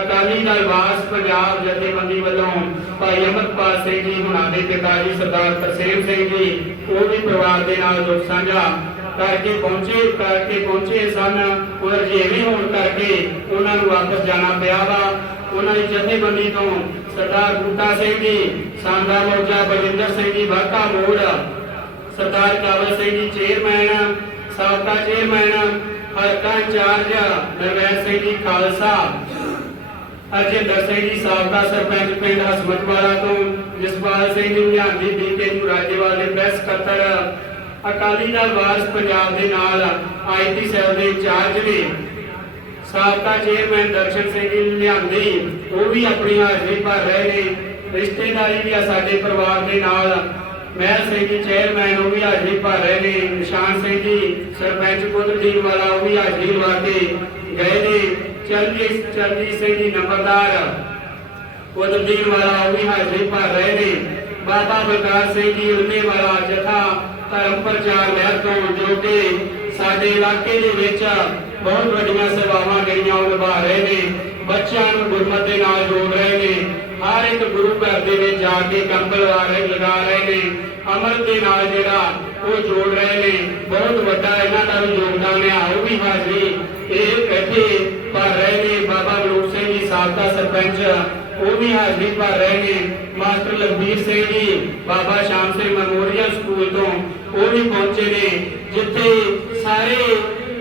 ਅਕਾਲੀ ਦਲ ਵਾਸ ਪੰਜਾਬ ਜਥੇਬੰਦੀ ਵੱਲੋਂ ਭਾਈ ਅਮਰਪਾਲ ਸਿੰਘ ਜੀ ਹੁਣਾਂ ਦੇ ਪਿਤਾ ਜੀ ਸਰਦਾਰ ਤਰਸੇਮ ਸਿੰਘ ਜੀ, ਉਹ ਵੀ ਪਰਿਵਾਰ ਦੇ ਨਾਲ ਦੁੱਖ ਸਾਂਝਾ ਕਰਕੇ ਪਹੁੰਚੇ ਕਰਕੇ ਪਹੁੰਚੇ ਸਨ। ਉਹ ਰਜੇਵੇਂ ਹੋਣ ਕਰਕੇ ਉਹਨਾਂ ਨੂੰ ਵਾਪਸ ਜਾਣਾ ਪਿਆ ਵਾ। ਉਹਨਾਂ ਦੀ ਜਥੇਬੰਦੀ ਤੋਂ ਸਰਦਾਰ ਬੂਟਾ ਸਿੰਘ ਜੀ ਸਾਂਦਾ ਮੋਰਚਾ ਬਲਜਿੰਦਰ ਸਿੰਘ ਜੀ ਵਾਕਾ ਮੋੜ, ਸਰਦਾਰ ਕਾਬਲ ਸਿੰਘ ਜੀ ਚੇਅਰਮੈਨ ਸਾਬਕਾ ਚੇਅਰਮੈਨ ਹਲਕਾ ਇੰਚਾਰਜ ਨਰਵੈਰ ਸਿੰਘ ਜੀ, ਖਾਲਸਾ। ਅਰਜਿੰਦਰ ਸਿੰਘ ਜੀ ਸਾਬਕਾ ਸਰਪੰਚ ਪਿੰਡ ਹਸਮਤਵਾਲਾ ਤੋਂ ਜਸਪਾਲ ਸਿੰਘ ਜੀ ਨਿਹੰਗੀ ਬੀਕੇ ਨੂੰ ਰਾਜੇਵਾਲ ਦੇ ਪ੍ਰੈਸ ਸਕੱਤਰ ਅਕਾਲੀ ਦਲ ਵਾਰਸ ਪੰਜਾਬ ਦੇ ਨਾਲ ਆਈਟੀ ਸੈੱਲ ਦੇ ਇੰਚਾਰਜ ਨੇ ਸਾਬਕਾ ਚੇਅਰਮੈਨ ਦਰਸ਼ਨ ਸਿੰਘ ਜੀ ਨਿਹੰਗੀ ਉਹ ਵੀ ਆਪਣੀ ਹਾਜ਼ਰੀ ਭਰ ਰਹੇ ਨੇ। ਰਿਸ਼ਤੇਦਾਰੀ ਵੀ ਆ ਸਾਡੇ ਪਰਿਵਾਰ ਦੇ ਨਾਲ। ਮਹਿਲ ਸਿੰਘ ਜੀ ਚੇਅਰਮੈਨ, ਉਹ ਵੀ ਹਾਜ਼ਰੀ ਭਰ ਰਹੇ ਨੇ। ਨਿਸ਼ਾਨ ਸਿੰਘ ਜੀ, ਸਰਪੰਚ ਕੁਦਰਦੀਨ ਵਾਲਾ, ਉਹ ਵੀ ਹਾਜ਼ਰੀ ਲਵਾ ਕੇ ਗਏ ਨੇ। ਚਰਨਜੀਤ ਚਰਨਜੀਤ ਸਿੰਘ ਜੀ ਨੰਬਰਦਾਰ। ਕੁਦਰਦੀਨ ਵਾਲਾ ਉਹ ਵੀ ਹਾਜ਼ਰੀ ਭਰ ਰਹੇ ਨੇ। ਬਾਬਾ ਬਲਕਾਰ ਸਿੰਘ ਜੀ ਉਲਮੇ ਵਾਲਾ ਜਥਾ ਧਰਮ ਪ੍ਰਚਾਰ ਲਹਿਰ ਤੋਂ ਜੋ ਕਿ ਸਾਡੇ ਇਲਾਕੇ ਦੇ ਵਿੱਚ ਬਹੁਤ ਵੱਡੀਆਂ ਸੇਵਾਵਾਂ ਗਈਆਂ, ਉਹ ਨਿਭਾ ਰਹੇ ਨੇ। ਬੱਚਿਆਂ ਨੂੰ ਗੁਰਮਤ ਦੇ ਨਾਲ ਜੋੜ ਰਹੇ ਨੇ। ਹਰ ਇੱਕ ਗੁਰੂ ਘਰ ਦੇ ਵਿੱਚ ਜਾ ਕੇ ਕੰਬਲ ਲਾ ਰਹੇ ਲਗਾ ਰਹੇ ਨੇ। ਅਮਰ ਦੇ ਨਾਲ ਜਿਹੜਾ ਉਹ ਜੋੜ ਰਹੇ ਨੇ। ਬਹੁਤ ਵੱਡਾ ਇਹਨਾਂ ਦਾ ਵੀ ਯੋਗਦਾਨ ਹੈ, ਉਹ ਵੀ ਹਾਜ਼ਰੀ ਸਰਪੰਚ ਉਹ ਵੀ ਹਾਜ਼ਰੀ ਭਰ ਰਹੇ ਨੇ। ਮਾਸਟਰ ਲਖਬੀਰ ਸਿੰਘ ਜੀ, ਬਾਬਾ ਸ਼ਾਮ ਸਿੰਘ ਮੈਮੋਰੀਅਲ ਸਕੂਲ ਤੋਂ, ਉਹ ਵੀ ਪਹੁੰਚੇ ਨੇ, ਜਿੱਥੇ ਸਾਰੇ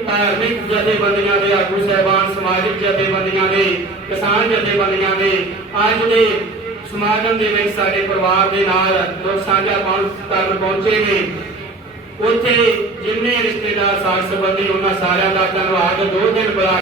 ਧਾਰਮਿਕ ਜਥੇਬੰਦੀਆਂ ਦੇ, ਆਗੂ ਸਹਿਬਾਨ, ਸਮਾਜਿਕ ਜਥੇਬੰਦੀਆਂ ਦੇ, ਕਿਸਾਨ ਜਥੇਬੰਦੀਆਂ ਦੇ, ਅੱਜ ਦੇ ਸਮਾਗਮ ਦੇ ਵਿੱਚ ਸਾਡੇ ਪਰਿਵਾਰ ਦੇ ਨਾਲ ਦੁੱਖ ਸਾਂਝਾ ਕਰਨ ਪਹੁੰਚੇ ਨੇ। ਉੱਥੇ ਜਿੰਨੇ ਰਿਸ਼ਤੇਦਾਰ, ਸਾਥ ਸੰਬੰਧੀ ਉਹਨਾਂ ਸਾਰਿਆਂ ਦਾ ਧੰਨਵਾਦ। ਦੋ ਦਿਨ ਬੁਲਾ